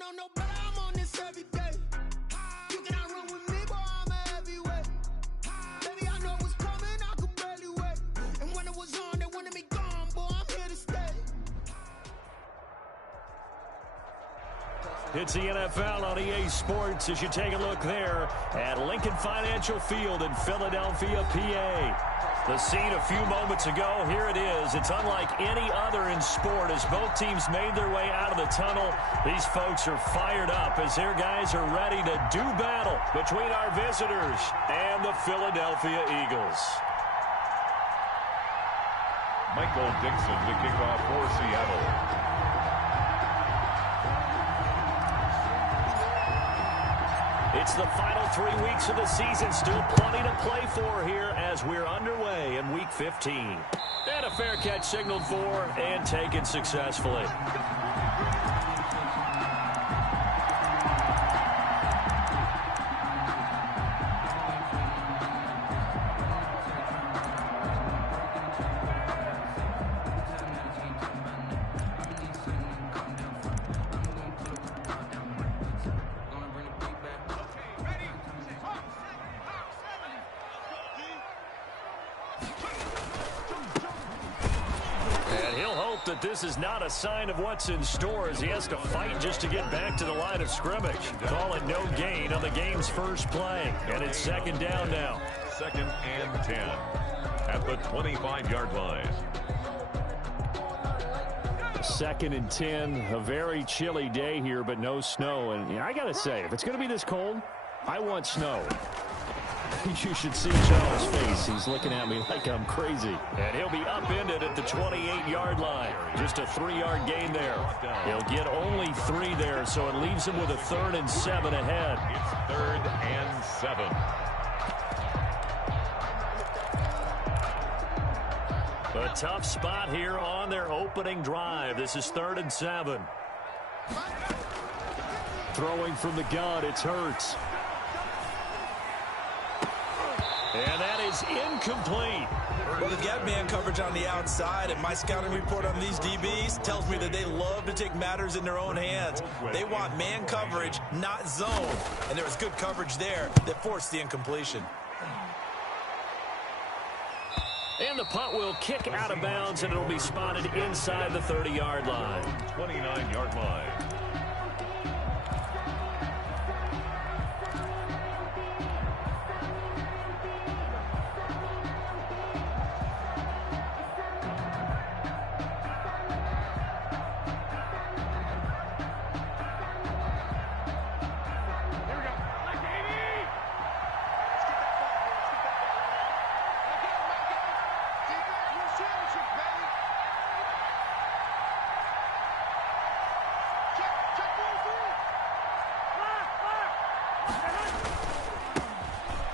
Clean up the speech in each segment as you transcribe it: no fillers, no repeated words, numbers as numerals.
know no better, I'm on this every day. You cannot run with me, boy, I'm a heavyweight. Baby, I know what's coming, I could barely wait. And when it was on, they wanted me gone, boy, I'm here to stay. It's the NFL on EA Sports as you take a look there at Lincoln Financial Field in Philadelphia, PA. The scene a few moments ago, here it is. It's unlike any other in sport as both teams made their way out of the tunnel. These folks are fired up as their guys are ready to do battle between our visitors and the Philadelphia Eagles. Michael Dixon to kick off for Seattle. It's the final 3 weeks of the season. Still plenty to play for here as we're underway in Week 15. And a fair catch signaled for and taken successfully. That this is not a sign of what's in store as he has to fight just to get back to the line of scrimmage. Call it no gain on the game's first play. And it's second down now. 2nd and 10 at the 25-yard line. 2nd and 10, a very chilly day here, but no snow. And I got to say, if it's going to be this cold, I want snow. You should see Joe's face. He's looking at me like I'm crazy. And he'll be upended at the 28-yard line. Just a 3-yard gain there. He'll get only 3 there, so it leaves him with a 3rd and 7 ahead. It's 3rd and 7. A tough spot here on their opening drive. This is 3rd and 7. Throwing from the gun, it's Hurts. And that is incomplete. Well, they've got man coverage on the outside, and my scouting report on these DBs tells me that they love to take matters in their own hands. They want man coverage, not zone. And there was good coverage there that forced the incompletion. And the punt will kick out of bounds, and it'll be spotted inside the 30-yard line. 29-yard line.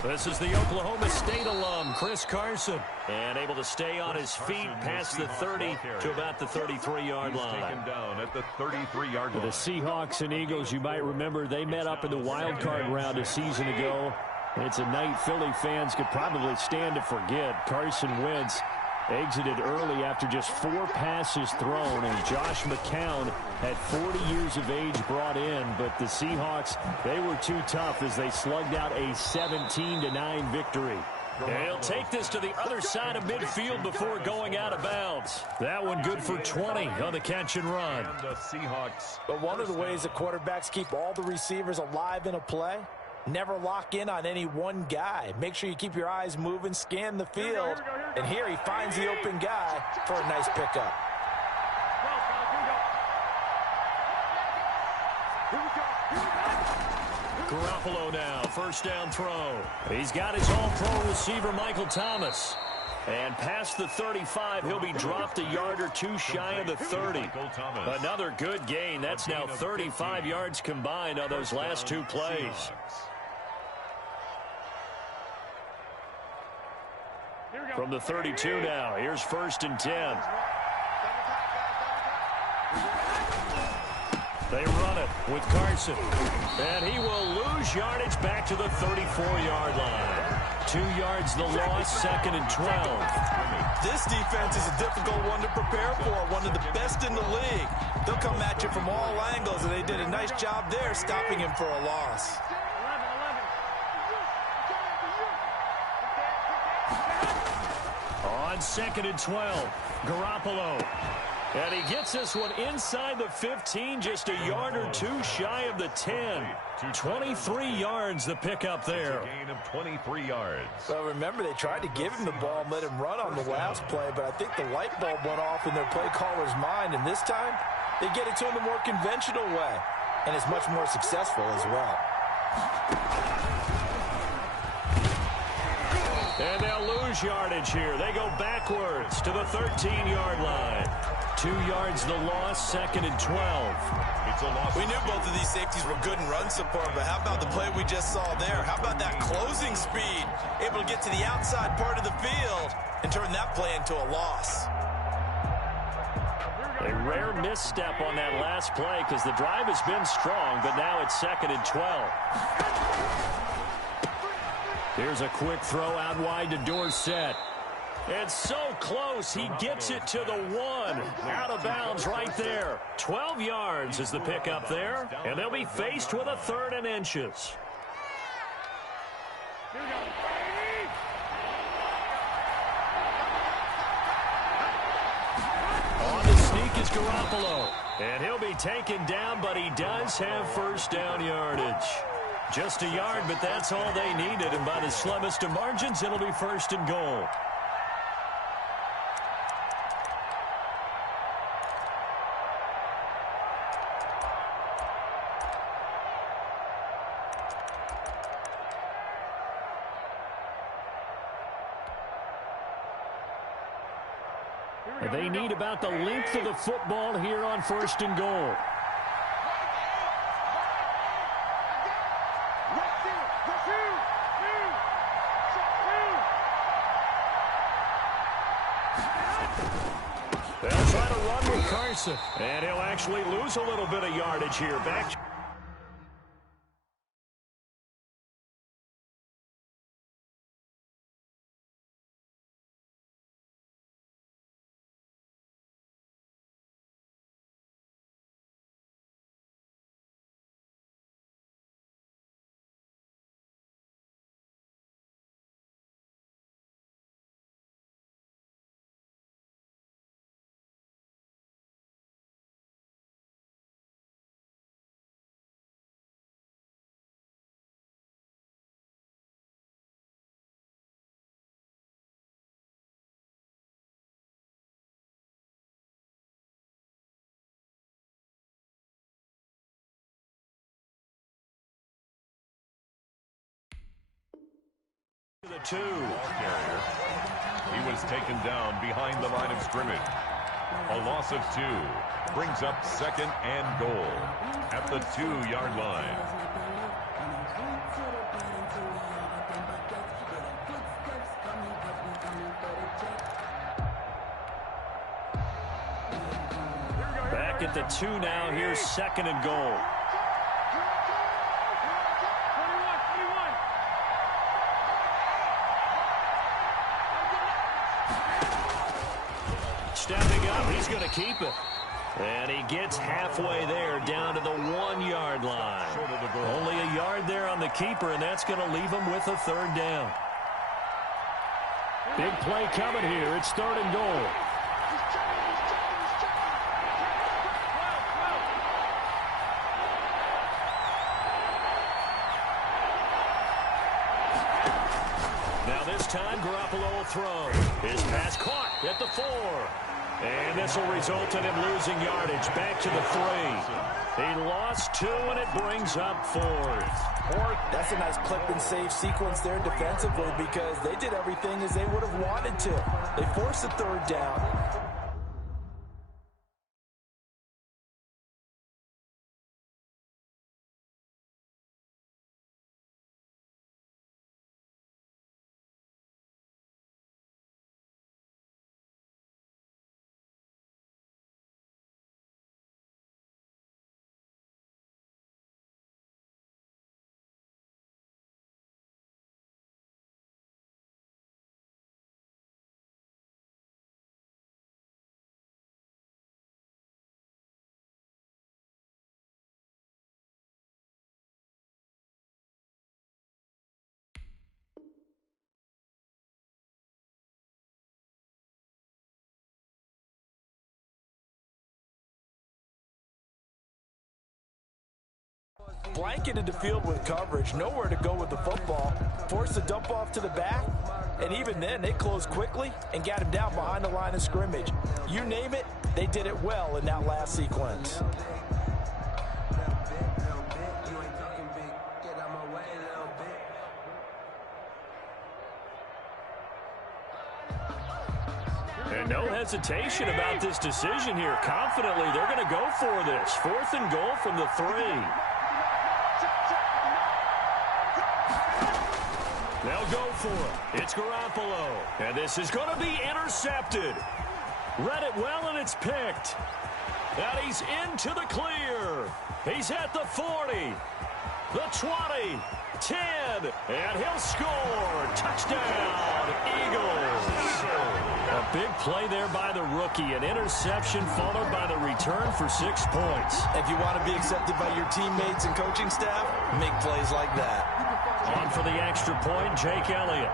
This is the Oklahoma State alum, Chris Carson, and able to stay on his feet past the 30 to about the 33-yard line. Taken down at the 33-yard line. The Seahawks and Eagles, you might remember, they met up in the wild card round a season ago. It's a night Philly fans could probably stand to forget. Carson Wentz exited early after just 4 passes thrown, and Josh McCown had 40 years of age brought in, but the Seahawks, they were too tough as they slugged out a 17-9 victory. And he'll take this to the other side of midfield before going out of bounds. That one good for 20 on the catch and run. And the Seahawks. But one of the ways that quarterbacks keep all the receivers alive in a play, never lock in on any one guy. Make sure you keep your eyes moving, scan the field. And here he finds the open guy for a nice pickup. Garoppolo now, first down throw. He's got his all-pro receiver, Michael Thomas. And past the 35, he'll be dropped a yard or two shy of the 30. Another good gain. That's now 35 yards combined on those last 2 plays. From the 32 now, here's 1st and 10. They run it with Carson. And he will lose yardage back to the 34-yard line. 2 yards the loss, 2nd and 12. This defense is a difficult one to prepare for, one of the best in the league. They'll come at you from all angles, and they did a nice job there stopping him for a loss. On 2nd and 12, Garoppolo. And he gets this one inside the 15, just a yard or two shy of the 10. 23 yards the pickup there. Gain of 23 yards. Well, remember, they tried to give him the ball and let him run on the last play, but I think the light bulb went off in their play caller's mind, and this time they get it to him the more conventional way, and it's much more successful as well. And they'll lose yardage here. They go backwards to the 13-yard line. 2 yards the loss, 2nd and 12. It's a loss. We knew both of these safeties were good in run support, but how about the play we just saw there? How about that closing speed? Able to get to the outside part of the field and turn that play into a loss. A rare misstep on that last play because the drive has been strong, but now it's 2nd and 12. Here's a quick throw out wide to Dorsett. It's so close, he gets it to the 1. Out of bounds right there. 12 yards is the pickup there, and they'll be faced with a 3rd and inches. On the sneak is Garoppolo, and he'll be taken down, but he does have first down yardage. Just a yard, but that's all they needed, and by the slimmest of margins, it'll be 1st and goal. They need about the length of the football here on 1st and goal. They'll try to run with Carson, and he'll actually lose a little bit of yardage here. Back. The 2. Carrier. He was taken down behind the line of scrimmage. A loss of 2 brings up 2nd and goal at the 2-yard line. Back at the 2 now. Here's 2nd and goal. Stepping up, he's going to keep it. And he gets halfway there, down to the 1-yard line. Only a yard there on the keeper, and that's going to leave him with a 3rd down. Big play coming here. It's 3rd and goal. Now this time, Garoppolo will throw. His pass caught at the 4. And this will result in him losing yardage. Back to the 3. He lost 2, and it brings up 4th. That's a nice clip and save sequence there defensively because they did everything as they would have wanted to. They forced the 3rd down. blanketed the field with coverage, nowhere to go with the football, forced the dump off to the back, and even then they closed quickly and got him down behind the line of scrimmage. You name it, they did it well in that last sequence. And no hesitation about this decision here. Confidently, they're going to go for this. 4th and goal from the 3. They'll go for it. It's Garoppolo. And this is going to be intercepted. Read it well, and it's picked. And he's into the clear. He's at the 40, the 20, 10, and he'll score. Touchdown, Eagles. A big play there by the rookie. An interception followed by the return for 6 points. If you want to be accepted by your teammates and coaching staff, make plays like that. On for the extra point, Jake Elliott.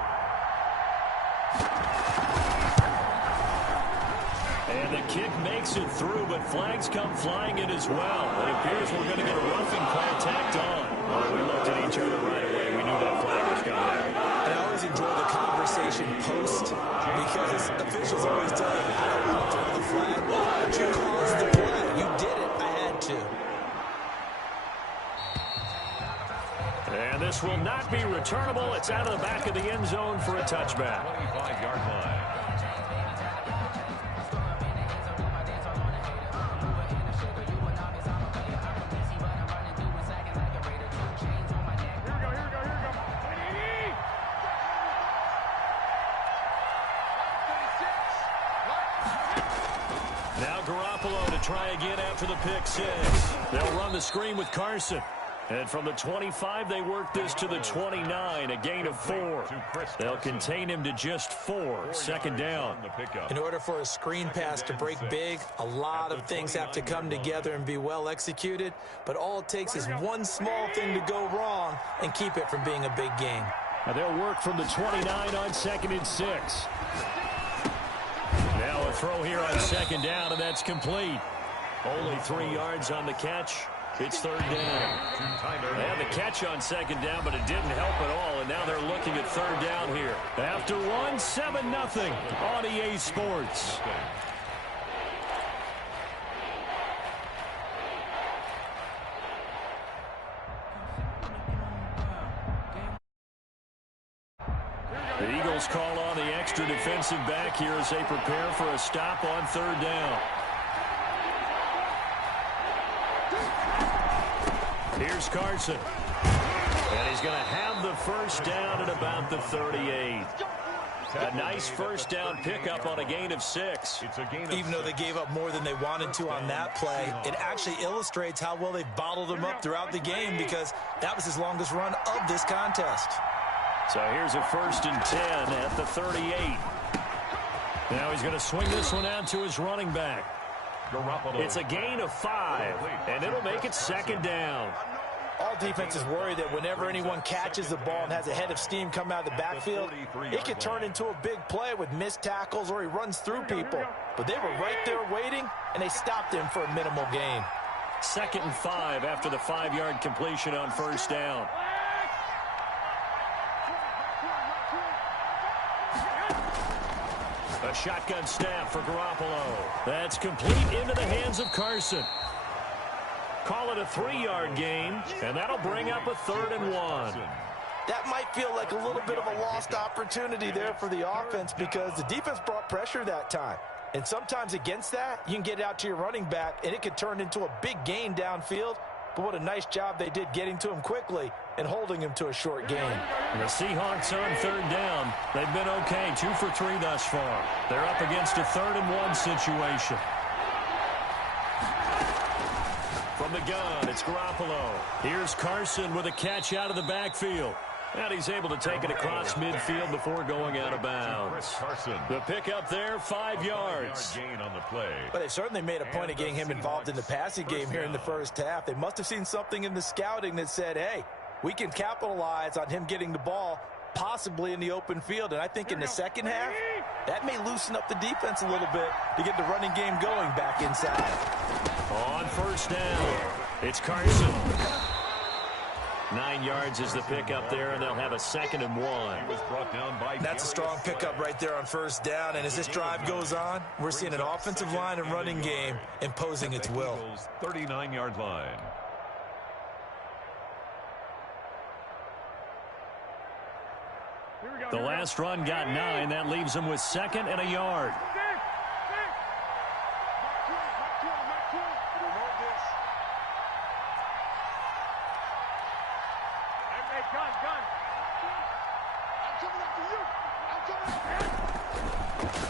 And the kick makes it through, but flags come flying in as well. It appears we're going to get a roughing call tacked on. Well, we looked at each other right away. We knew that flag was coming. And I always enjoy the conversation post because officials always tell you, I don't want to throw the flag. But you caused the play. You did it. I had to. And this will not be returnable. It's out of the back of the end zone for a touchback. 25-yard line. Now Garoppolo to try again after the pick 6. They'll run the screen with Carson. And from the 25, they work this to the 29, a gain of 4. They'll contain him to just 4. 2nd down. In order for a screen pass to break big, a lot of things have to come together and be well executed. But all it takes is one small thing to go wrong and keep it from being a big game. Now they'll work from the 29 on 2nd and 6. Now a throw here on 2nd down, and that's complete. Only 3 yards on the catch. It's 3rd down. They had the catch on 2nd down, but it didn't help at all, and now they're looking at 3rd down here. After one, 7-0 on EA Sports. The Eagles call on the extra defensive back here as they prepare for a stop on 3rd down. Here's Carson. And he's going to have the 1st down at about the 38. A nice 1st down pickup on a gain of 6. Even though they gave up more than they wanted to on that play, it actually illustrates how well they bottled him up throughout the game because that was his longest run of this contest. So here's a 1st and 10 at the 38. Now he's going to swing this one out to his running back. It's a gain of 5, and it'll make it 2nd down. All defenses worry that whenever anyone catches the ball and has a head of steam come out of the backfield, it could turn into a big play with missed tackles or he runs through people. But they were right there waiting, and they stopped him for a minimal gain. 2nd and 5 after the 5-yard completion on 1st down. A shotgun snap for Garoppolo. That's complete into the hands of Carson. Call it a 3-yard gain, and that'll bring up a 3rd and 1. That might feel like a little bit of a lost opportunity there for the offense because the defense brought pressure that time. And sometimes against that, you can get out to your running back, and it could turn into a big gain downfield. But what a nice job they did getting to him quickly and holding him to a short gain. The Seahawks on 3rd down. They've been okay, 2 for 3 thus far. They're up against a 3rd and 1 situation. From the gun, it's Garoppolo. Here's Carson with a catch out of the backfield. And he's able to take it across midfield before going out of bounds. The pickup there, 5 yards. But they've certainly made a point of getting him involved in the passing game here in the first half. They must have seen something in the scouting that said, hey, we can capitalize on him getting the ball possibly in the open field. And I think in the second half, that may loosen up the defense a little bit to get the running game going back inside. On 1st down, it's Carson. 9 yards is the pickup there, and they'll have a 2nd and 1. He was brought down by That's a strong pickup right there on first down. And as this drive goes on, we're seeing an offensive line and running game imposing its will. 39-yard line. The last run got 9. That leaves them with 2nd and a yard.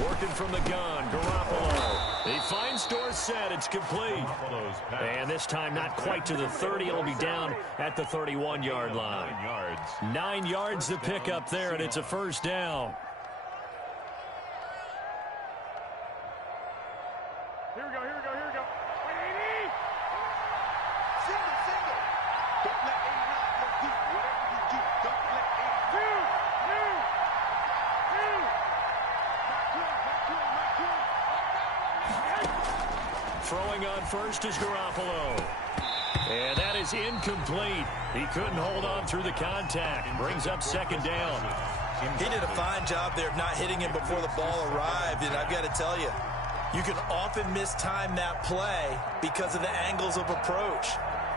Working from the gun, Garoppolo. He finds Dorsett. It's complete. And this time not quite to the 30. It'll be down at the 31-yard line. 9 yards. 9 yards to pick up there, and it's a first down. Here we go. Wait, 80! Single. Don't let 89 go deep. Whatever you do, don't let 89. Throwing on first is Garoppolo. And that is incomplete. He couldn't hold on through the contact. Brings up 2nd down. He did a fine job there of not hitting him before the ball arrived. And I've got to tell you, you can often mistime that play because of the angles of approach.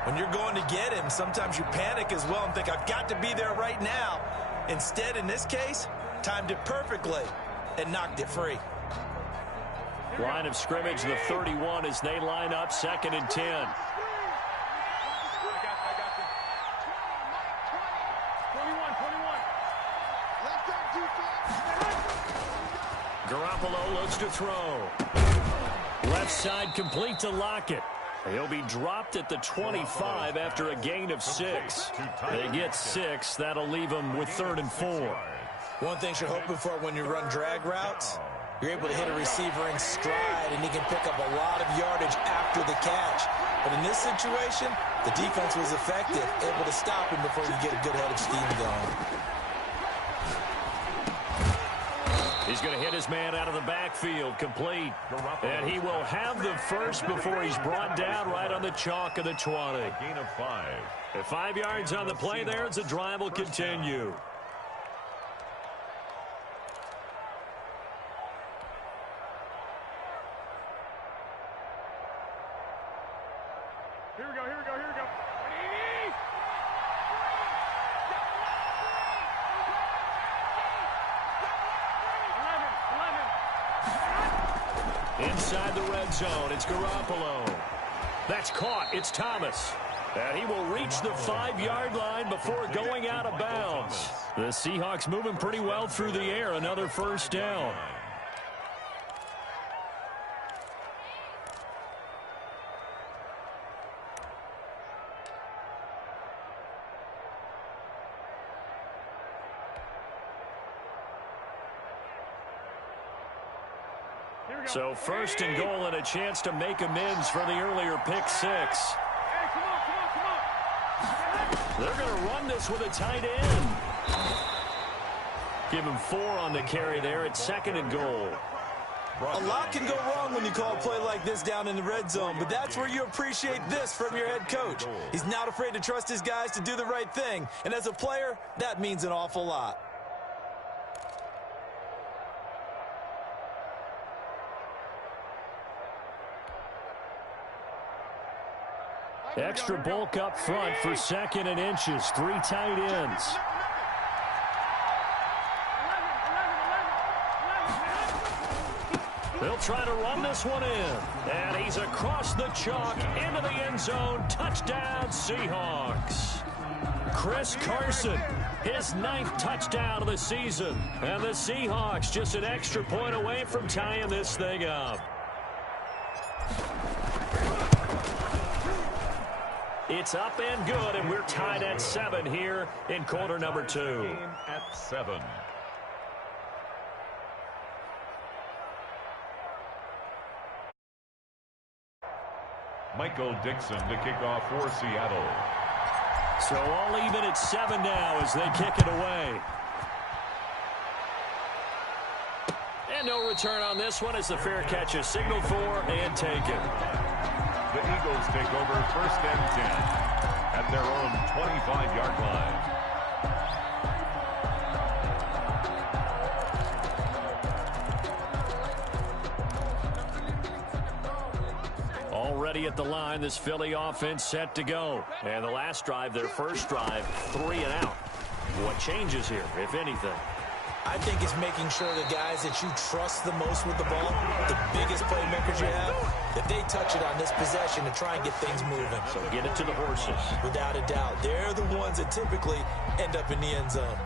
When you're going to get him, sometimes you panic as well and think, I've got to be there right now. Instead, in this case, timed it perfectly and knocked it free. Line of scrimmage, the 31 as they line up, 2nd and 10. I got you. 21. Garoppolo looks to throw. Left side complete to Lockett. He'll be dropped at the 25 after a gain of 6. They get 6. That'll leave them with 3rd and 4. One thing you're hoping for when you run drag routes, you're able to hit a receiver in stride, and he can pick up a lot of yardage after the catch. But in this situation, the defense was effective, able to stop him before you get a good head of steam going. He's going to hit his man out of the backfield, complete. And he will have the first before he's brought down right on the chalk of the 20. Gain of 5. At 5 yards on the play there, as the drive will continue. Here we go. 80! Inside the red zone, it's Garoppolo. That's caught. It's Thomas. And he will reach the 5-yard line before going out of bounds. The Seahawks moving pretty well through the air. Another first down. So 1st and goal and a chance to make amends for the earlier pick 6. Hey, come on. They're going to run this with a tight end. Give him 4 on the carry there at 2nd and goal. A lot can go wrong when you call a play like this down in the red zone, but that's where you appreciate this from your head coach. He's not afraid to trust his guys to do the right thing, and as a player, that means an awful lot. Extra bulk up front for 2nd and inches. 3 tight ends. They'll try to run this one in. And he's across the chalk into the end zone. Touchdown, Seahawks. Chris Carson, his 9th touchdown of the season. And the Seahawks just an extra point away from tying this thing up. It's up and good, and we're tied at 7 here in quarter number 2. Game at 7. Michael Dixon to kick off for Seattle. So all even at 7 now as they kick it away. And no return on this one as the fair catch is signaled for and taken. The Eagles take over 1st and 10. at their own 25-yard line. Already at the line, this Philly offense set to go. And the last drive, their first drive, 3 and out. What changes here, if anything? I think it's making sure the guys that you trust the most with the ball, the biggest playmakers you have, that they touch it on this possession to try and get things moving. So get it to the horses. Without a doubt. They're the ones that typically end up in the end zone.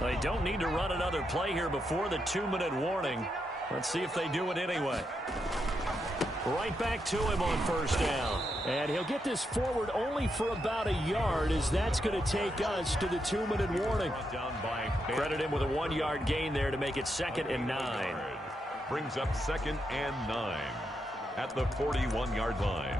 They don't need to run another play here before the 2-minute warning. Let's see if they do it anyway. Right back to him on first down. And he'll get this forward only for about a yard, as that's going to take us to the 2-minute warning. Credit him with a 1-yard gain there to make it 2nd and 9. Brings up 2nd and 9 at the 41-yard line.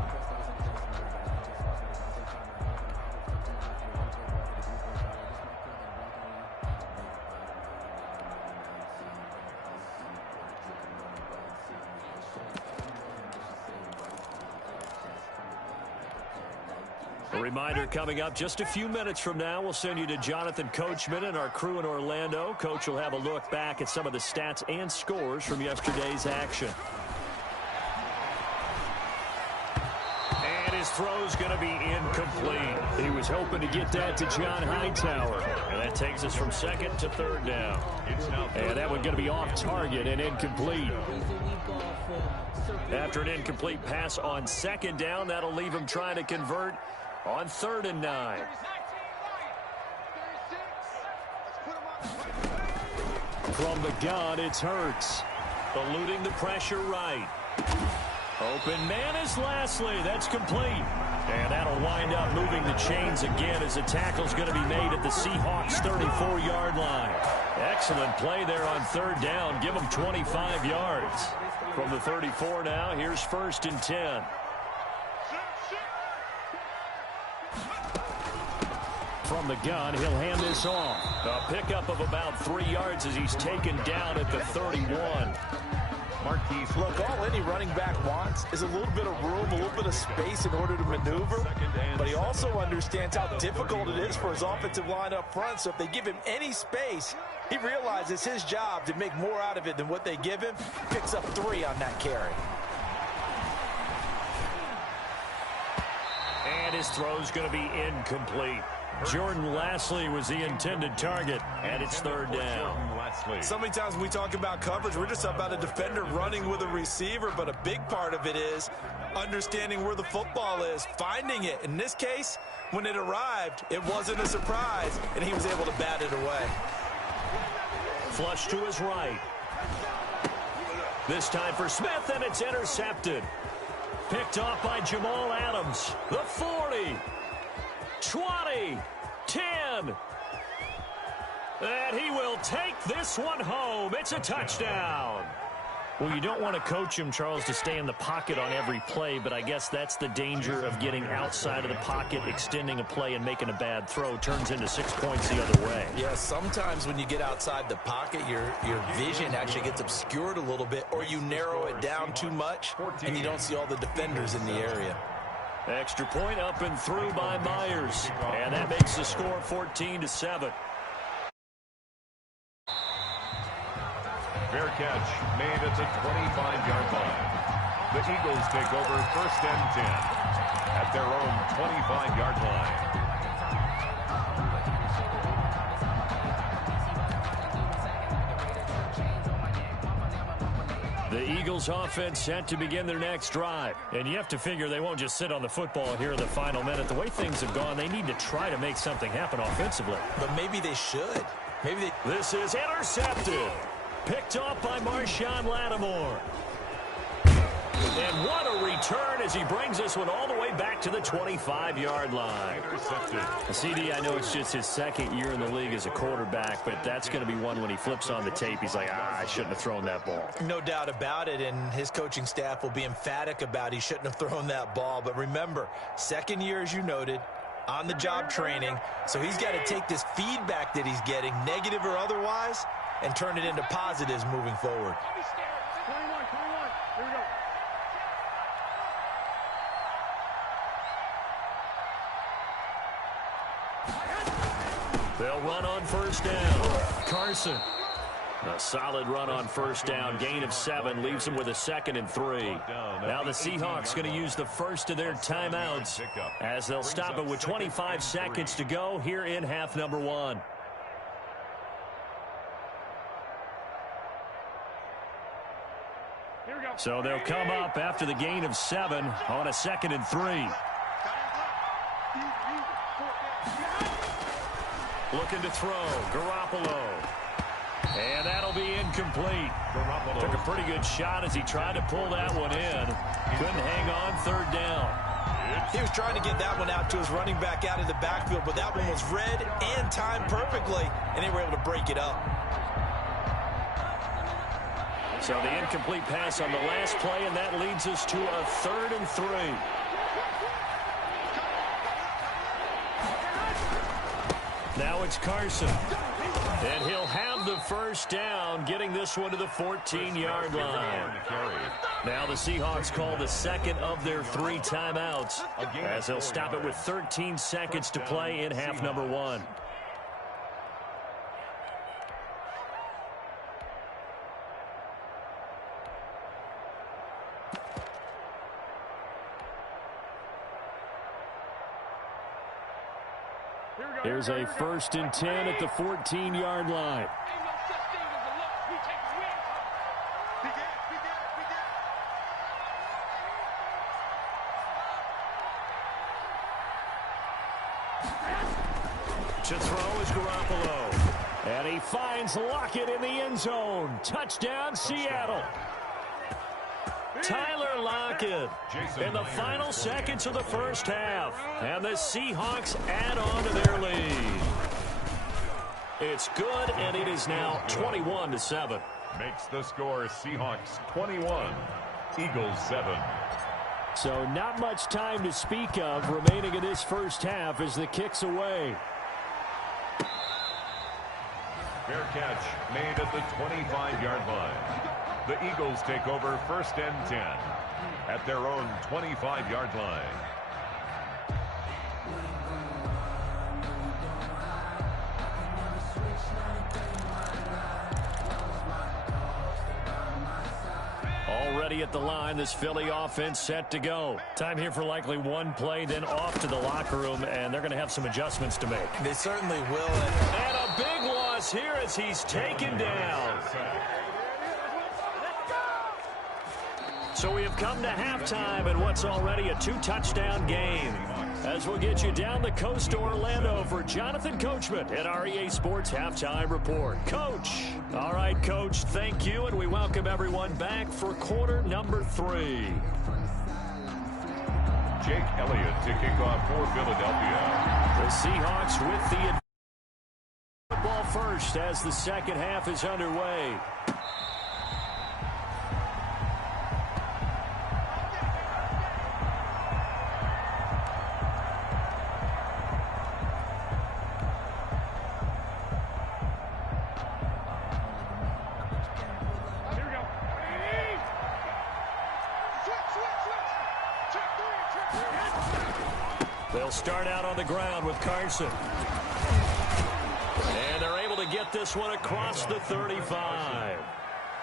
A reminder coming up just a few minutes from now. We'll send you to Jonathan Coachman and our crew in Orlando. Coach will have a look back at some of the stats and scores from yesterday's action. And his throw's going to be incomplete. He was hoping to get that to John Hightower. And that takes us from 2nd to 3rd down. And that one going to be off target and incomplete. After an incomplete pass on 2nd down, that'll leave him trying to convert on 3rd and 9. From the gun, it's Hurts. Eluding the pressure right. Open man is Lastly. That's complete. And that'll wind up moving the chains again as the tackle's going to be made at the Seahawks 34-yard line. Excellent play there on 3rd down. Give them 25 yards. From the 34 now, here's 1st and 10. From the gun, he'll hand this off. A pickup of about 3 yards as he's taken down at the 31. Marquise, look, all any running back wants is a little bit of room, a little bit of space in order to maneuver. But he also understands how difficult it is for his offensive line up front. So if they give him any space, he realizes his job to make more out of it than what they give him. Picks up 3 on that carry. And his throw's going to be incomplete. Jordan Lastly was the intended target, and it's 3rd down. So many times when we talk about coverage, we're just about a defender running with a receiver, but a big part of it is understanding where the football is, finding it. In this case, when it arrived, it wasn't a surprise, and he was able to bat it away. Flush to his right. This time for Smith, and it's intercepted. Picked off by Jamal Adams. The 40. 20, 10, and he will take this one home. It's a touchdown. Well, you don't want to coach him, Charles, to stay in the pocket on every play, but I guess that's the danger of getting outside of the pocket, extending a play, and making a bad throw. Turns into 6 points the other way. Yeah, sometimes when you get outside the pocket, your vision actually gets obscured a little bit, or you narrow it down too much, and you don't see all the defenders in the area. Extra point up and through by Myers. And that makes the score 14-7. Fair catch made at the 25-yard line. The Eagles take over 1st and 10 at their own 25-yard line. The Eagles offense set to begin their next drive. And you have to figure they won't just sit on the football here in the final minute. The way things have gone, they need to try to make something happen offensively. But maybe they should. This is intercepted. Picked off by Marshawn Lattimore. And what a return as he brings this one all the way back to the 25-yard line. Intercepted. CD, I know it's just his 2nd year in the league as a quarterback, but that's going to be one when he flips on the tape. He's like, I shouldn't have thrown that ball. No doubt about it, and his coaching staff will be emphatic about he shouldn't have thrown that ball. But remember, 2nd year, as you noted, on-the-job training, so he's got to take this feedback that he's getting, negative or otherwise, and turn it into positives moving forward. 21, here we go. They'll run on first down. Carson. A solid run on first down. Gain of 7 leaves them with a 2nd and 3. Now the Seahawks going to use the first of their timeouts as they'll stop it with 25 seconds to go here in half number 1. So they'll come up after the gain of 7 on a 2nd and 3. Looking to throw. Garoppolo. And that'll be incomplete. Garoppolo took a pretty good shot as he tried to pull that one in. Couldn't hang on 3rd down. He was trying to get that one out to his running back out of the backfield, but that one was read and timed perfectly, and they were able to break it up. So the incomplete pass on the last play, and that leads us to a 3rd and 3. Now it's Carson. And he'll have the first down, getting this one to the 14-yard line. Now the Seahawks call the 2nd of their 3 timeouts as they'll stop it with 13 seconds to play in half number 1. Here's a 1st and 10 at the 14-yard line. To throw is Garoppolo. And he finds Lockett in the end zone. Touchdown, Seattle. Tyler Lockett in the final seconds of the first half. And the Seahawks add on to their lead. It's good, and it is now 21-7. Makes the score Seahawks 21, Eagles 7. So not much time to speak of remaining in this first half as the kick's away. Fair catch made at the 25-yard line. The Eagles take over 1st and 10 at their own 25-yard line. Already at the line, this Philly offense set to go. Time here for likely one play, then off to the locker room, and they're going to have some adjustments to make. They certainly will. And a big loss here as he's taken down. So we have come to halftime in what's already a 2-touchdown game. As we'll get you down the coast to Orlando for Jonathan Coachman at our EA Sports Halftime Report. Coach. All right, Coach, thank you, and we welcome everyone back for quarter number 3. Jake Elliott to kick off for Philadelphia. The Seahawks with the football first as the second half is underway. They'll start out on the ground with Carson. And they're able to get this one across the 35.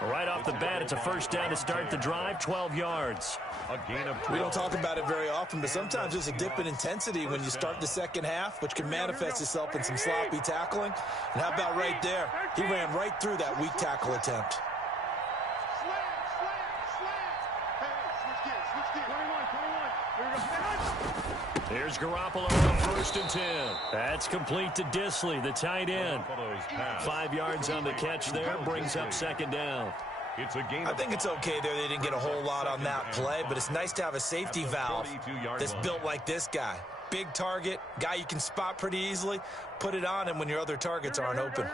Right off the bat, it's a first down to start the drive, 12 yards. A gain of 12. We don't talk about it very often, but sometimes there's a dip in intensity when you start the second half, which can manifest itself in some sloppy tackling. And how about right there? He ran right through that weak tackle attempt. Here's Garoppolo on 1st and 10. That's complete to Disley, the tight end. 5 yards on the catch there, brings up 2nd down. I think it's okay there. They didn't get a whole lot on that play, but it's nice to have a safety valve that's built like this guy. Big target, guy you can spot pretty easily. Put it on him when your other targets aren't open.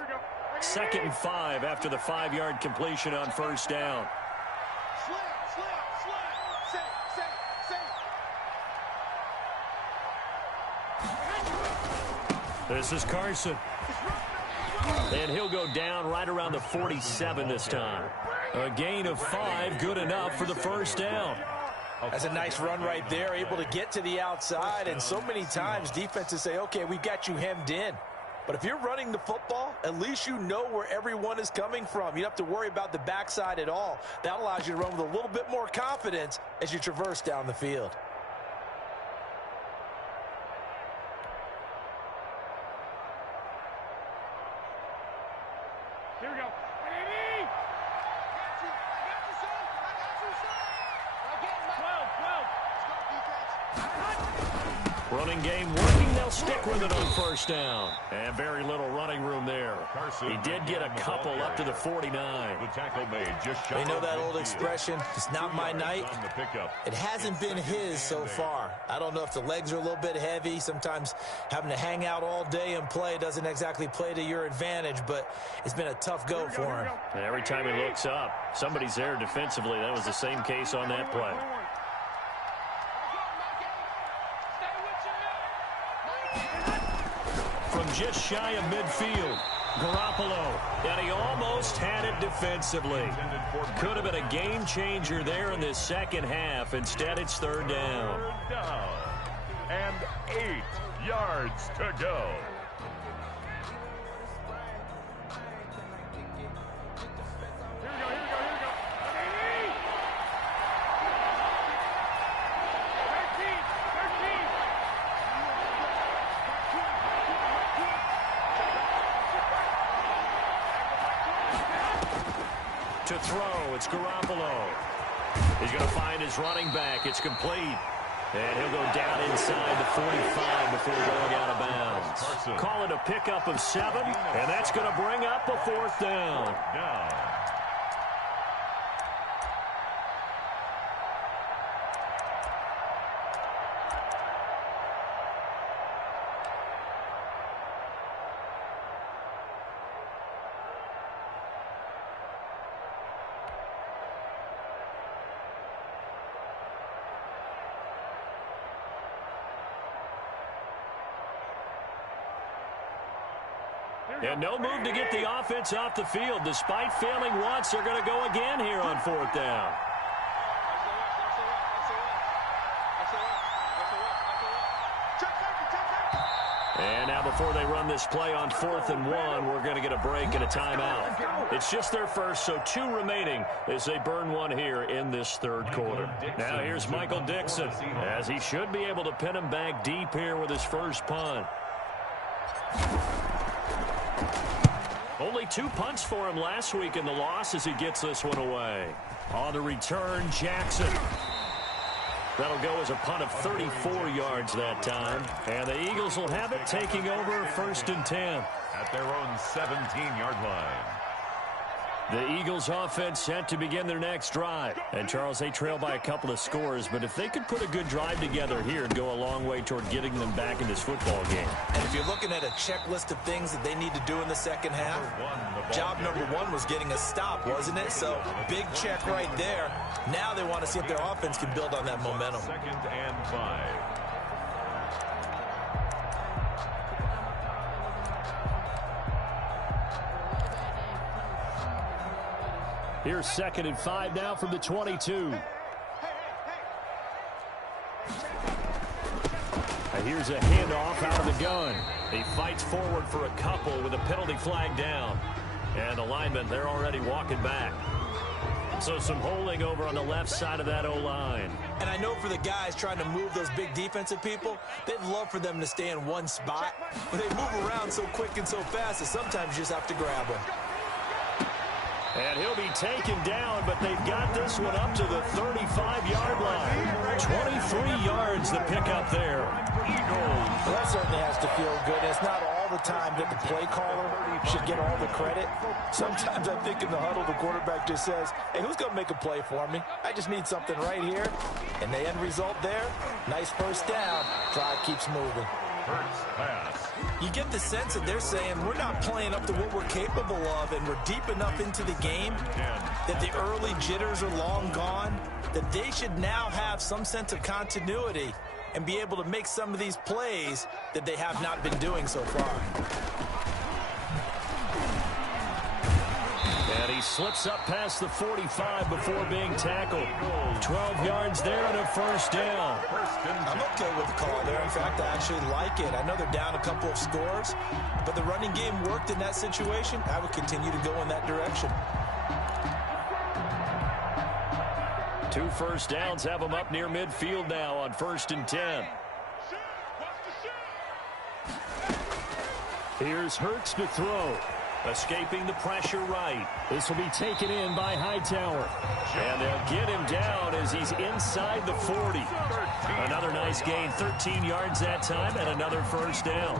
2nd and 5 after the 5-yard completion on first down. This is Carson. And he'll go down right around the 47 this time. A gain of 5, good enough for the first down. That's a nice run right there, able to get to the outside, and so many times defenses say, okay, we've got you hemmed in. But if you're running the football, at least you know where everyone is coming from. You don't have to worry about the backside at all. That allows you to run with a little bit more confidence as you traverse down the field. Here we go. 180! Running game working. They'll stick with it on first down. And very little running room there. He did get a couple up to the 49. The tackle made just shy. You know that old expression, it's not my night? It hasn't been his so far. I don't know if the legs are a little bit heavy. Sometimes having to hang out all day and play doesn't exactly play to your advantage, but it's been a tough go for him. And every time he looks up, somebody's there defensively. That was the same case on that play. From just shy of midfield, Garoppolo, and he almost had it defensively. Could have been a game changer there in this second half. Instead, it's third down. Third down. And 8 yards to go. To throw, it's Garoppolo. He's going to find his running back. It's complete. And he'll go down inside the 45 before going out of bounds. Call it a pickup of 7, and that's going to bring up a fourth down. And no move to get the offense off the field. Despite failing once, they're going to go again here on fourth down. And now before they run this play on 4th and 1, we're going to get a break and a timeout. It's just their first, so 2 remaining as they burn one here in this third quarter. Now here's Michael Dixon, as he should be able to pin him back deep here with his first punt. Only 2 punts for him last week in the loss as he gets this one away. On the return, Jackson. That'll go as a punt of 34 yards that time. And the Eagles will have it, taking over 1st and 10. At their own 17-yard line. The Eagles offense set to begin their next drive. And, Charles, they trail by a couple of scores, but if they could put a good drive together here, it'd go a long way toward getting them back in this football game. And if you're looking at a checklist of things that they need to do in the second half, job number 1 was getting a stop, wasn't it? So, big check right there. Now they want to see if their offense can build on that momentum. 2nd and 5. Here's 2nd and 5 now from the 22. And here's a handoff out of the gun. He fights forward for a couple with a penalty flag down. And the linemen, they're already walking back. So some holding over on the left side of that O-line. And I know for the guys trying to move those big defensive people, they'd love for them to stay in one spot. But they move around so quick and so fast that sometimes you just have to grab them. And he'll be taken down, but they've got this one up to the 35-yard line. 23 yards the pickup there. Well, that certainly has to feel good. It's not all the time that the play caller should get all the credit. Sometimes I think in the huddle, the quarterback just says, hey, who's going to make a play for me? I just need something right here. And the end result there, nice first down. Drive keeps moving. Pass. You get the sense that they're saying we're not playing up to what we're capable of, and we're deep enough into the game that the early jitters are long gone, that they should now have some sense of continuity and be able to make some of these plays that they have not been doing so far. And he he slips up past the 45 before being tackled. 12 yards there and a first down. I'm okay with the call there. In fact, I actually like it. I know they're down a couple of scores, but the running game worked in that situation. I would continue to go in that direction. 2 first downs have them up near midfield now on 1st and 10. Here's Hurts to throw. Escaping the pressure right. This will be taken in by Hightower. And they'll get him down as he's inside the 40. Another nice gain, 13 yards that time, and another first down.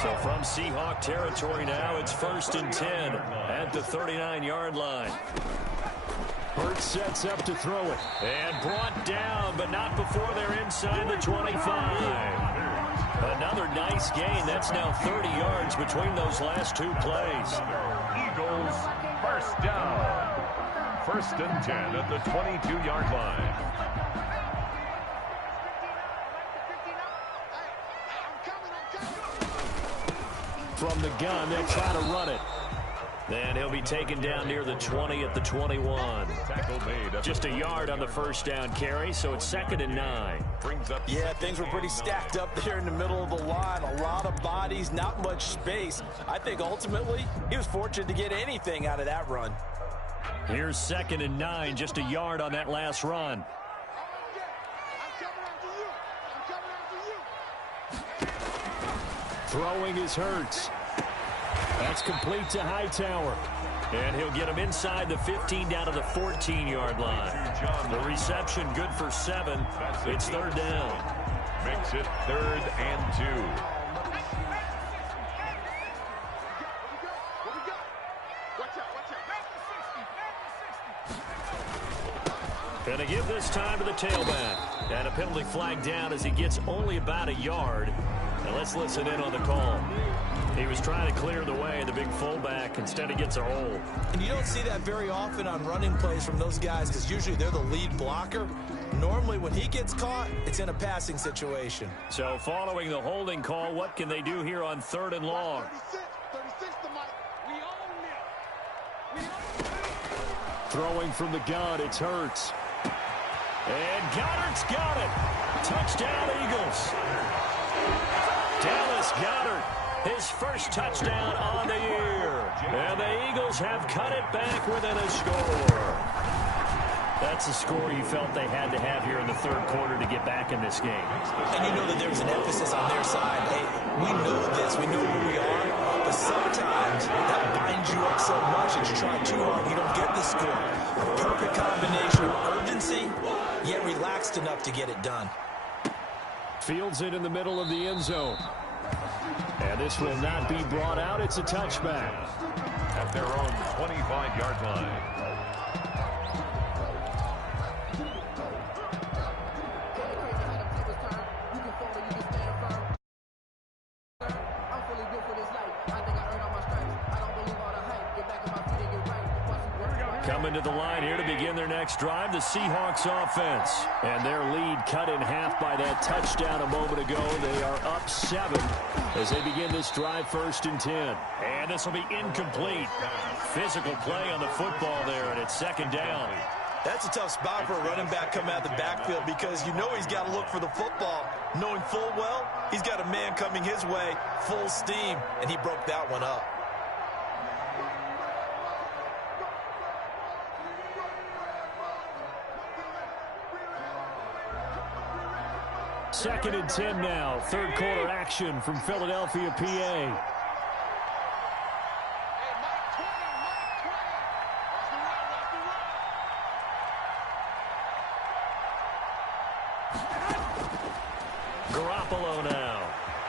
So from Seahawk territory now, it's 1st and 10 at the 39-yard line. Hurts sets up to throw it. And brought down, but not before they're inside the 25. Another nice gain. That's now 30 yards between those last 2 plays. Eagles, first down. 1st and 10 at the 22-yard line. From the gun, they'll try to run it. Then he'll be taken down near the 20 at the 21. Just a yard on the first down carry, so it's 2nd and 9. Yeah, things were pretty stacked up there in the middle of the line. A lot of bodies, not much space. I think ultimately he was fortunate to get anything out of that run. Here's 2nd and 9, just a yard on that last run. Throwing is Hurts. That's complete to Hightower. And he'll get him inside the 15 down to the 14-yard line. The reception good for 7. It's 3rd down. Makes it 3rd and 2. Gonna give this time to the tailback. And a penalty flag down as he gets only about a yard. Now let's listen in on the call. He was trying to clear the way, the big fullback. Instead, he gets a hold. And you don't see that very often on running plays from those guys because usually they're the lead blocker. Normally, when he gets caught, it's in a passing situation. So following the holding call, what can they do here on 3rd and long? Throwing from the gun, it's Hurts. And Goddard's got it. Touchdown, Eagles. Dallas Goedert, his first touchdown on the year. And the Eagles have cut it back within a score. That's a score you felt they had to have here in the 3rd quarter to get back in this game. And you know that there's an emphasis on their side. Hey, we know this. We know where we are. But sometimes that binds you up so much that you try too hard. You don't get the score. A perfect combination of urgency, yet relaxed enough to get it done. Fields it in the middle of the end zone. And this will not be brought out. It's a touchback. At their own 25-yard line. Coming to the line here to begin their next drive, the Seahawks offense. And their lead cut in half by that touchdown a moment ago. They are up 7 as they begin this drive 1st and 10. And this will be incomplete. Physical play on the football there, and it's 2nd down. That's a tough spot for a running back coming out of the backfield because you know he's got to look for the football, knowing full well he's got a man coming his way, full steam, and he broke that one up. 2nd and 10 now. 3rd quarter action from Philadelphia, PA. Garoppolo now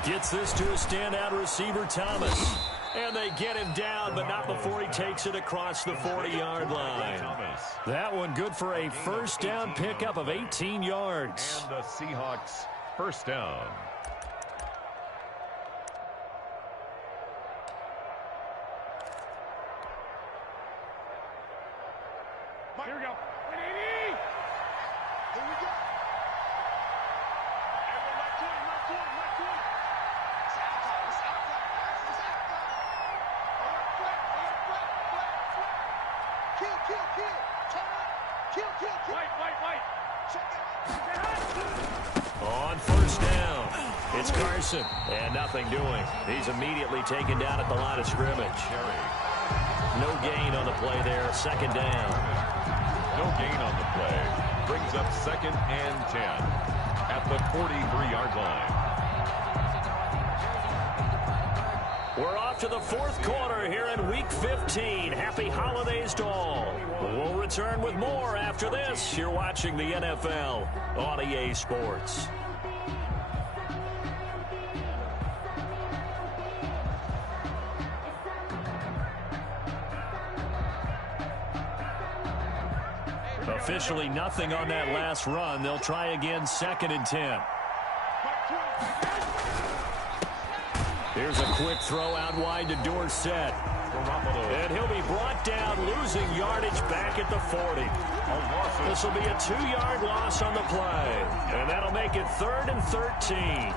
gets this to a standout receiver, Thomas. And they get him down, but not before he takes it across the 40-yard line. That one good for a first down pickup of 18 yards. And the Seahawks first down. Here we go. Here we go. Everyone, my 20, my 20, my 20. It's outside, guys. It's outside. All right, flat. Kill, kill, kill. Turn up. Kill, kill, kill. White. Check it out. On first down, it's Carson, and nothing doing. He's immediately taken down at the line of scrimmage. No gain on the play there, second down. No gain on the play. Brings up 2nd and 10 at the 43-yard line. We're off to the fourth quarter here in Week 15. Happy holidays to all. We'll return with more after this. You're watching the NFL on EA Sports. Officially nothing on that last run. They'll try again, 2nd and 10. Here's a quick throw out wide to Dorsett. And he'll be brought down, losing yardage back at the 40. This will be a 2-yard loss on the play. And that'll make it 3rd and 13.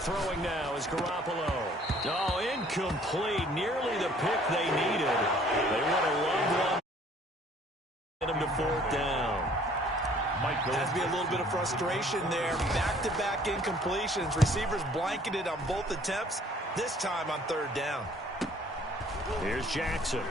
Throwing now is Garoppolo. Oh, incomplete. Nearly the pick they needed. They would have loved one. Get him to 4th down. Has to be a little bit of frustration there. Back-to-back incompletions. Receivers blanketed on both attempts, this time on 3rd down. Here's Jackson.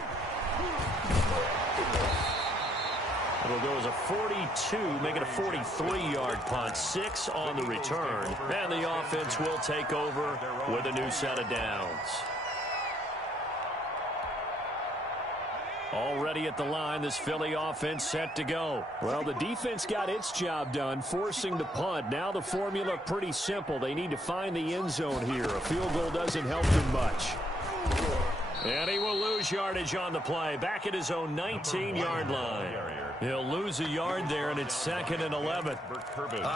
It'll go as a 42, make it a 43-yard punt. 6 on the return. And the offense will take over with a new set of downs. Already at the line, this Philly offense set to go. Well, the defense got its job done, forcing the punt. Now the formula pretty simple. They need to find the end zone here. A field goal doesn't help them much. And he will lose yardage on the play. Back at his own 19-yard line. He'll lose a yard there, and it's 2nd and 11.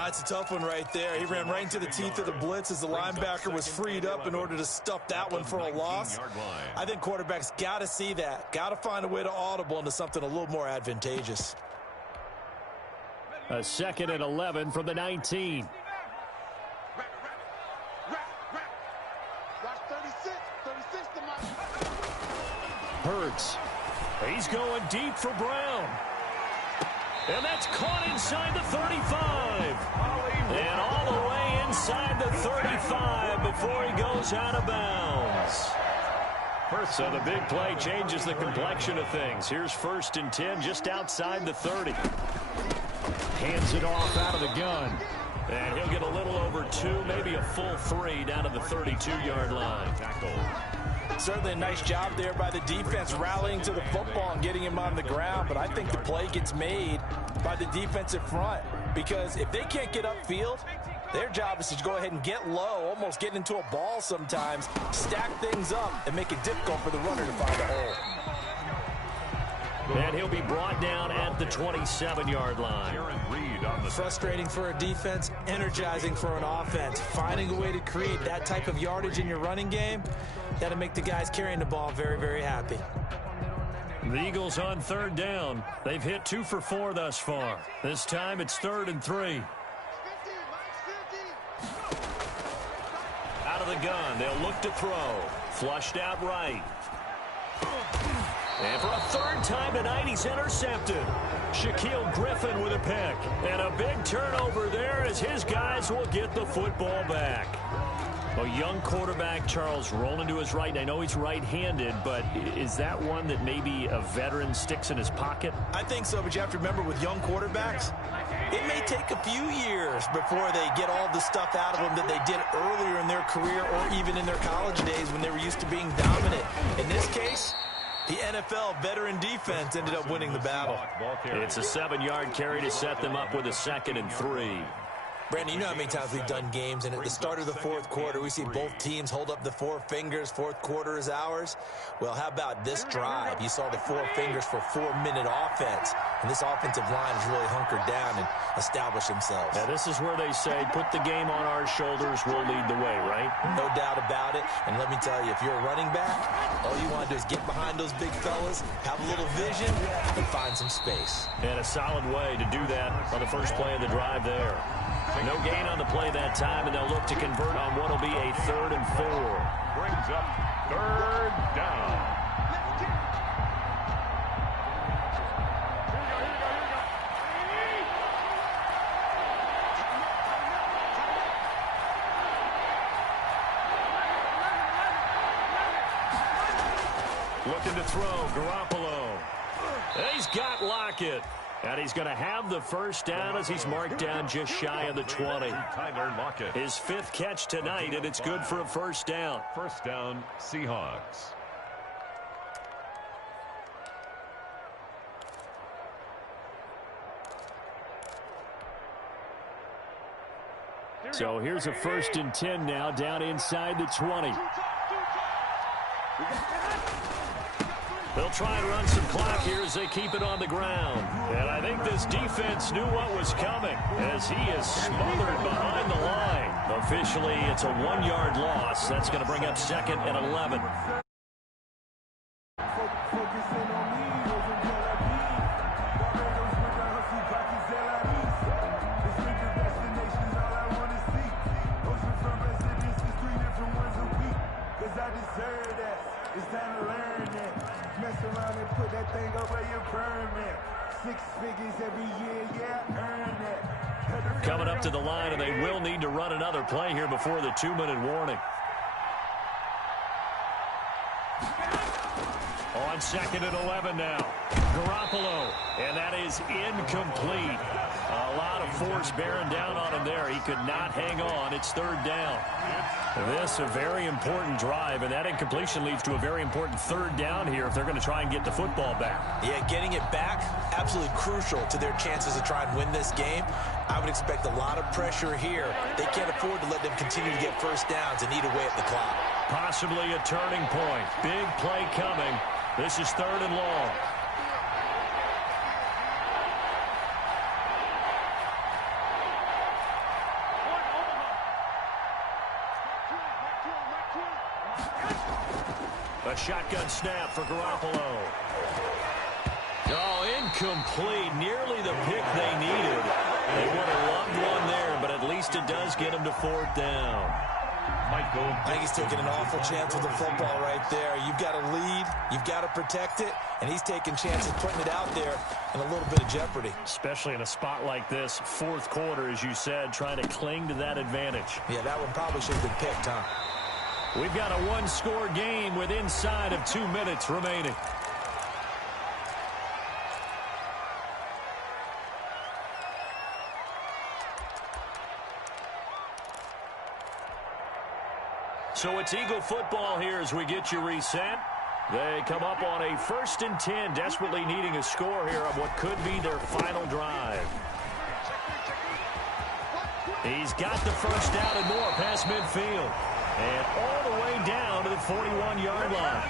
It's a tough one right there. He ran right into the teeth of the blitz as the linebacker was freed up in order to stuff that one for a loss. I think quarterbacks got to see that. Got to find a way to audible into something a little more advantageous. A 2nd and 11 from the 19. Watch 36 to my... Hurts. He's going deep for Brown. And that's caught inside the 35. And all the way inside the 35 before he goes out of bounds. So the big play changes the complexion of things. Here's 1st and 10 just outside the 30. Hands it off out of the gun. And he'll get a little over 2, maybe a full 3 down to the 32-yard line. Certainly a nice job there by the defense rallying to the football and getting him on the ground. But I think the play gets made by the defensive front, because if they can't get upfield, their job is to go ahead and get low, almost get into a ball sometimes, stack things up, and make it difficult for the runner to find a hole. And he'll be brought down at the 27-yard line. Frustrating for a defense, energizing for an offense. Finding a way to create that type of yardage in your running game, that'll make the guys carrying the ball very, very happy. The Eagles on 3rd down. They've hit 2 for 4 thus far. This time it's 3rd and 3. Out of the gun, they'll look to throw. Flushed out right. And for a 3rd time tonight, he's intercepted. Shaquille Griffin with a pick. And a big turnover there as his guys will get the football back. A young quarterback, Charles, rolling to his right. And I know he's right-handed, but is that one that maybe a veteran sticks in his pocket? I think so, but you have to remember with young quarterbacks, it may take a few years before they get all the stuff out of them that they did earlier in their career or even in their college days when they were used to being dominant. In this case, the NFL veteran defense ended up winning the battle. It's a 7-yard carry to set them up with a 2nd and 3. Brandon, you know how many times we've done games, and at the start of the fourth quarter, we see both teams hold up the four fingers, fourth quarter is ours. Well, how about this drive? You saw the four fingers for 4-minute offense, and this offensive line has really hunkered down and established themselves. Now, this is where they say, put the game on our shoulders, we'll lead the way, right? No doubt about it, and let me tell you, if you're a running back, all you want to do is get behind those big fellas, have a little vision, and find some space. And a solid way to do that on the first play of the drive there. No gain on the play that time, and they'll look to convert on what will be a 3rd and 4. Brings up 3rd down. Looking to throw, Garoppolo. He's got Lockett. And he's going to have the first down as he's marked down just shy of the 20. Tyler Lockett. His 5th catch tonight, and it's good for a first down. First down, Seahawks. So here's a 1st and 10 now, down inside the 20. They'll try and run some clock here as they keep it on the ground. And I think this defense knew what was coming as he is smothered behind the line. Officially, it's a 1-yard loss. That's going to bring up 2nd and 11. It's time to learn that. Mess around and put that thing over your permit. 6 figures every year, yeah, earn that. Coming up to the line, and they will need to run another play here before the 2-minute warning. On 2nd and 11 now. Garoppolo, and that is incomplete. A lot of force bearing down on him there. He could not hang on. It's 3rd down. This a very important drive, and that incompletion leads to a very important 3rd down here if they're going to try and get the football back. Yeah, getting it back, absolutely crucial to their chances to try and win this game. I would expect a lot of pressure here. They can't afford to let them continue to get first downs and eat away at the clock. Possibly a turning point. Big play coming. This is 3rd and long. A shotgun snap for Garoppolo. Oh, incomplete. Nearly the pick they needed. They would have loved one there, but at least it does get them to 4th down. I think he's taking an awful chance with the football right there. You've got to lead, you've got to protect it, and he's taking chances putting it out there in a little bit of jeopardy. Especially in a spot like this, 4th quarter, as you said, trying to cling to that advantage. Yeah, that one probably should have been picked, huh? We've got a 1-score game with inside of 2 minutes remaining. So it's Eagle football here as we get you reset. They come up on a 1st and 10, desperately needing a score here on what could be their final drive. He's got the first down and more past midfield. And all the way down to the 41-yard line.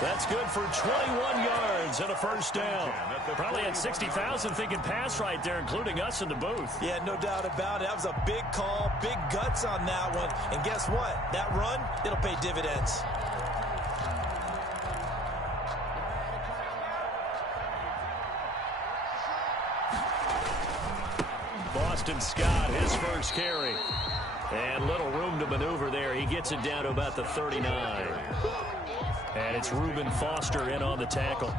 That's good for 21 yards and a first down. Probably had 60,000 thinking pass right there, including us in the booth. Yeah, no doubt about it. That was a big call, big guts on that one. And guess what? That run, it'll pay dividends. Boston Scott, his first carry. And little room to maneuver there. He gets it down to about the 39. And it's Reuben Foster in on the tackle.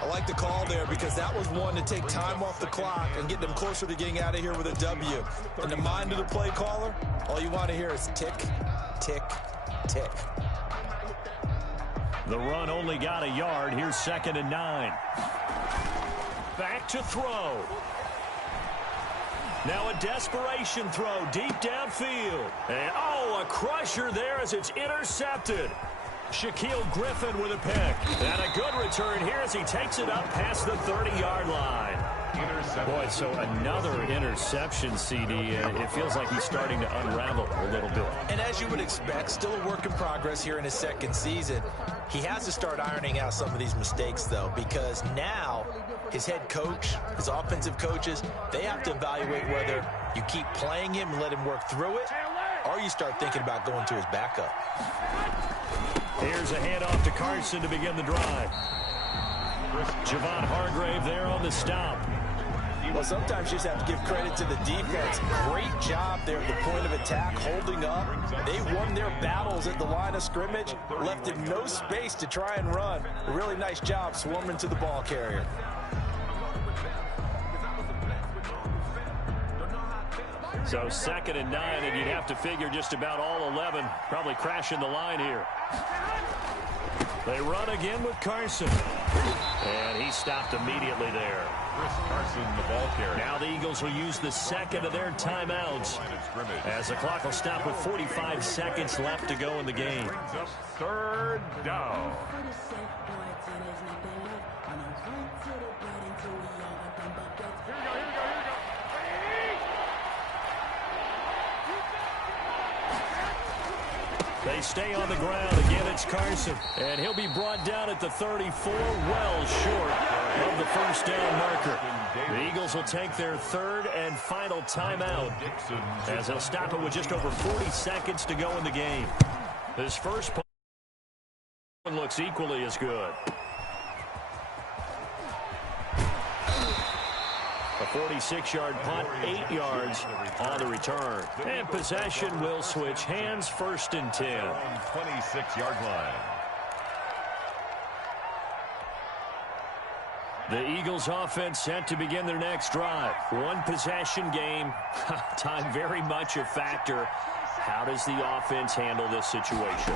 I like the call there because that was one to take time off the clock and get them closer to getting out of here with a W. In the mind of the play caller, all you want to hear is tick, tick, tick. The run only got a yard. Here's 2nd and 9. Back to throw. Now a desperation throw deep downfield. And, a crusher there as it's intercepted. Shaquille Griffin with a pick. And a good return here as he takes it up past the 30-yard line. Boy, so another interception, CD. It feels like he's starting to unravel a little bit. And as you would expect, still a work in progress here in his second season. He has to start ironing out some of these mistakes, though, because now his head coach, his offensive coaches, they have to evaluate whether you keep playing him and let him work through it, or you start thinking about going to his backup. Here's a handoff to Carson to begin the drive. Javon Hargrave there on the stop. Well, sometimes you just have to give credit to the defense. Great job there at the point of attack, holding up. They won their battles at the line of scrimmage, left him no space to try and run. A really nice job swarming to the ball carrier. So 2nd and 9, and you'd have to figure just about all 11 probably crashing the line here. They run again with Carson. And he stopped immediately there. Carson, the ball carrier. Now the Eagles will use the second of their timeouts as the clock will stop with 45 seconds left to go in the game. Brings up 3rd down. They stay on the ground. Again, it's Carson. And he'll be brought down at the 34, well short of the first down marker. The Eagles will take their 3rd and final timeout as they'll stop it with just over 40 seconds to go in the game. This first one looks equally as good. A 46-yard punt, 8 yards on the return. And possession will switch hands, 1st and 10. 26-yard line. The Eagles offense set to begin their next drive. One possession game. Time very much a factor. How does the offense handle this situation?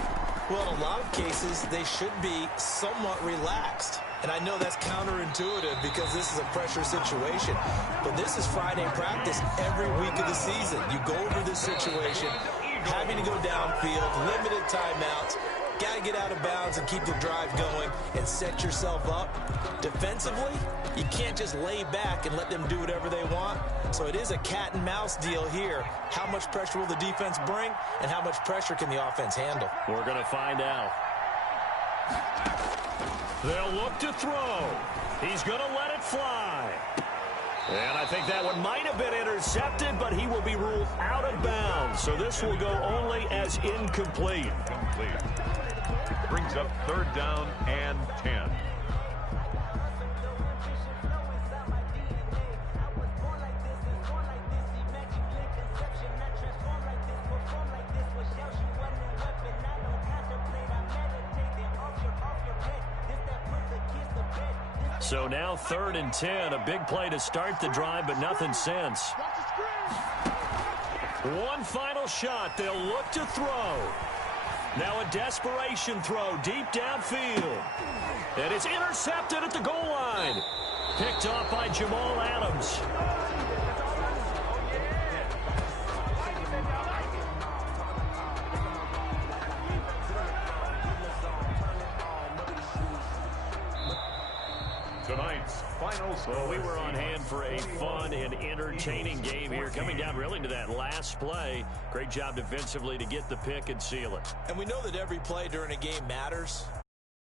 Well, in a lot of cases, they should be somewhat relaxed. And I know that's counterintuitive because this is a pressure situation. But this is Friday practice every week of the season. You go over this situation, having to go downfield, limited timeouts, got to get out of bounds and keep the drive going and set yourself up. Defensively, you can't just lay back and let them do whatever they want. So it is a cat and mouse deal here. How much pressure will the defense bring and how much pressure can the offense handle? We're going to find out. They'll look to throw. He's going to let it fly. And I think that one might have been intercepted, but he will be ruled out of bounds. So this will go only as incomplete. Brings up 3rd down and 10. So now 3rd and 10, a big play to start the drive, but nothing since. One final shot. They'll look to throw. Now a desperation throw deep downfield. And it's intercepted at the goal line. Picked off by Jamal Adams. Tonight's final score. Well, we were on hand for a fun and entertaining game here. Coming down really to that last play. Great job defensively to get the pick and seal it. And we know that every play during a game matters.